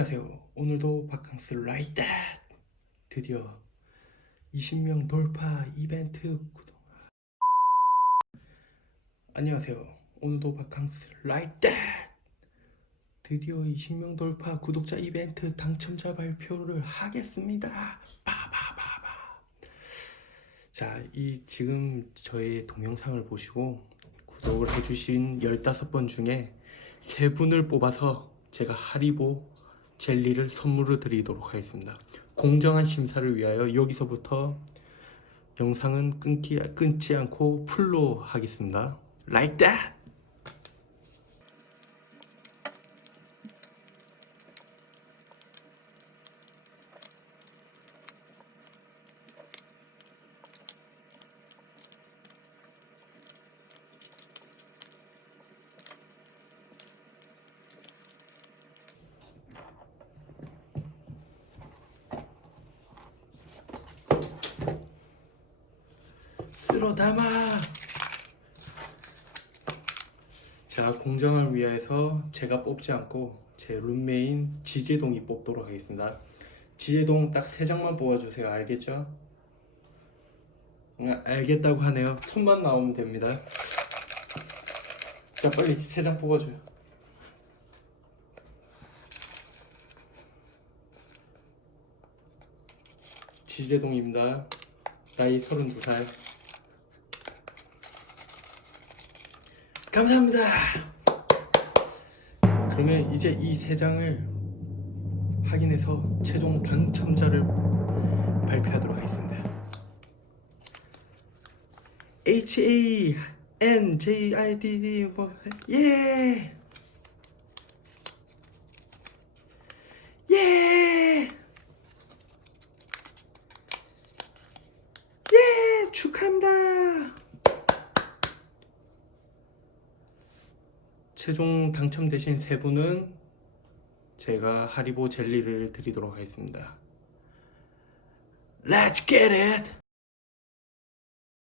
안녕하세요. 오늘도 바캉스 like that! 드디어 20명 돌파 이벤트 구독. 안녕하세요. 오늘도 바캉스 like that! 드디어 20명 돌파 구독자 이벤트 당첨자 발표를 하겠습니다. 빠바바바. 자, 지금 저의 동영상을 보시고 구독을 해주신 15번 중에 3분을 뽑아서 제가 하리보 젤리를 선물로 드리도록 하겠습니다. 공정한 심사를 위하여 여기서부터 영상은 끊지 않고 풀로 하겠습니다. Like that! 쓸어 담아! 자, 공정을 위해서 제가 뽑지 않고 제 룸메인 지제동이 뽑도록 하겠습니다. 지제동 딱 3장만 뽑아주세요. 알겠죠? 알겠다고 하네요. 손만 나오면 됩니다. 자, 빨리 3장 뽑아줘요. 지제동입니다. 나이 32살. 감사합니다. 그러면 이제 이 3장을 확인해서 최종 당첨자를 발표하도록 하겠습니다. HANJIDD 예! 예! 예! 축하합니다. 최종 당첨되신 3분은 제가 하리보 젤리를 드리도록 하겠습니다. Let's get it!